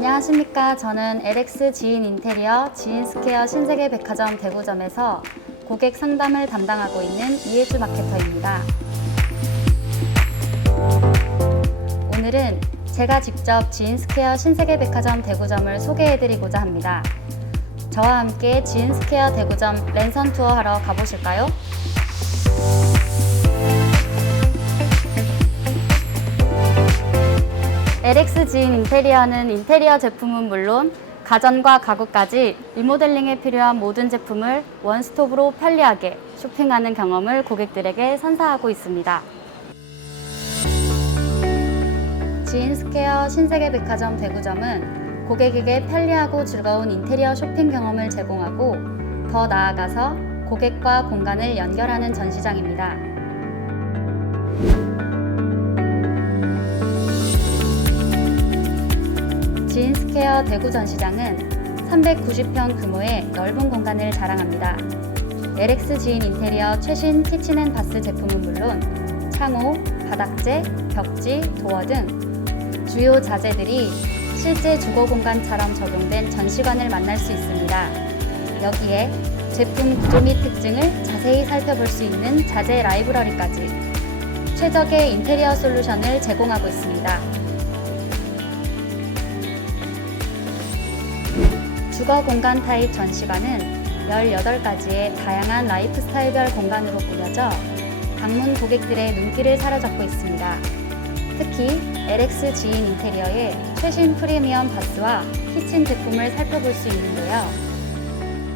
안녕하십니까. 저는 LX 지인 인테리어 지인스퀘어 신세계 백화점 대구점에서 고객 상담을 담당하고 있는 이혜주 마케터입니다. 오늘은 제가 직접 지인스퀘어 신세계 백화점 대구점을 소개해드리고자 합니다. 저와 함께 지인스퀘어 대구점 랜선 투어 하러 가보실까요? LX 지인 인테리어는 인테리어 제품은 물론 가전과 가구까지 리모델링에 필요한 모든 제품을 원스톱으로 편리하게 쇼핑하는 경험을 고객들에게 선사하고 있습니다. 지인스퀘어 신세계 백화점 대구점은 고객에게 편리하고 즐거운 인테리어 쇼핑 경험을 제공하고 더 나아가서 고객과 공간을 연결하는 전시장입니다. 대구 전시장은 390평 규모의 넓은 공간을 자랑합니다. LX 지인 인테리어 최신 키친앤바스 제품은 물론 창호, 바닥재, 벽지, 도어 등 주요 자재들이 실제 주거 공간처럼 적용된 전시관을 만날 수 있습니다. 여기에 제품 구조 및 특징을 자세히 살펴볼 수 있는 자재 라이브러리까지 최적의 인테리어 솔루션을 제공하고 있습니다. 주거 공간 타입 전시관은 18가지의 다양한 라이프 스타일별 공간으로 꾸며져 방문 고객들의 눈길을 사로잡고 있습니다. 특히 LX 지인 인테리어의 최신 프리미엄 바스와 키친 제품을 살펴볼 수 있는데요.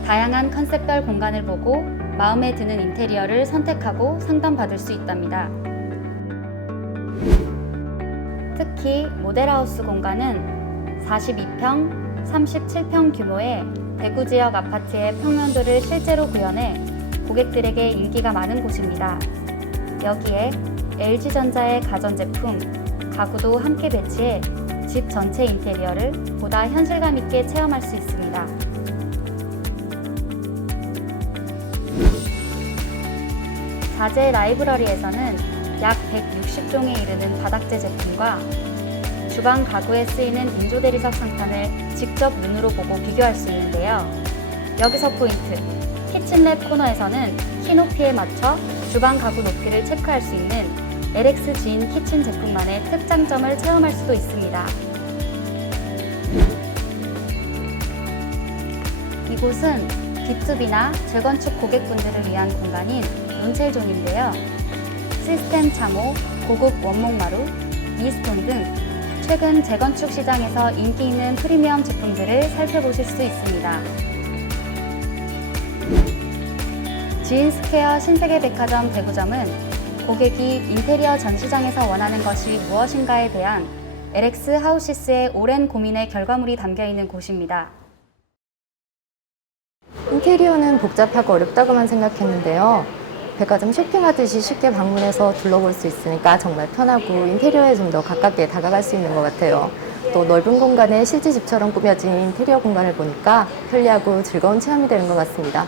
다양한 컨셉별 공간을 보고 마음에 드는 인테리어를 선택하고 상담받을 수 있답니다. 특히 모델하우스 공간은 42평, 37평 규모의 대구 지역 아파트의 평면도를 실제로 구현해 고객들에게 인기가 많은 곳입니다. 여기에 LG전자의 가전제품, 가구도 함께 배치해 집 전체 인테리어를 보다 현실감 있게 체험할 수 있습니다. 자재 라이브러리에서는 약 160종에 이르는 바닥재 제품과 주방 가구에 쓰이는 인조대리석 상판을 직접 눈으로 보고 비교할 수 있는데요. 여기서 포인트! 키친랩 코너에서는 키 높이에 맞춰 주방 가구 높이를 체크할 수 있는 LX 지인 키친 제품만의 특장점을 체험할 수도 있습니다. 이곳은 B2B나 재건축 고객분들을 위한 공간인 논첼존인데요. 시스템 창호, 고급 원목마루, 미스톤 등 최근 재건축 시장에서 인기 있는 프리미엄 제품들을 살펴보실 수 있습니다. 지인스퀘어 신세계 백화점 대구점은 고객이 인테리어 전시장에서 원하는 것이 무엇인가에 대한 LX 하우시스의 오랜 고민의 결과물이 담겨 있는 곳입니다. 인테리어는 복잡하고 어렵다고만 생각했는데요. 백화점 쇼핑하듯이 쉽게 방문해서 둘러볼 수 있으니까 정말 편하고 인테리어에 좀 더 가깝게 다가갈 수 있는 것 같아요. 또 넓은 공간에 실제 집처럼 꾸며진 인테리어 공간을 보니까 편리하고 즐거운 체험이 되는 것 같습니다.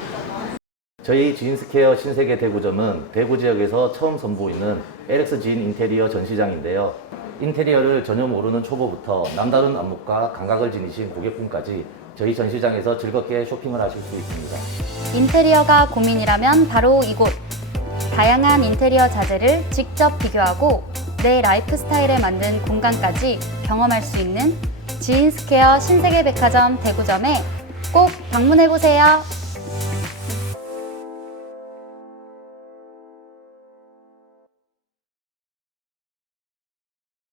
저희 지인스퀘어 신세계 대구점은 대구 지역에서 처음 선보이는 LX 지인 인테리어 전시장인데요. 인테리어를 전혀 모르는 초보부터 남다른 안목과 감각을 지니신 고객분까지 저희 전시장에서 즐겁게 쇼핑을 하실 수 있습니다. 인테리어가 고민이라면 바로 이곳. 다양한 인테리어 자재를 직접 비교하고 내 라이프 스타일에 맞는 공간까지 경험할 수 있는 지인스퀘어 신세계 백화점 대구점에 꼭 방문해 보세요.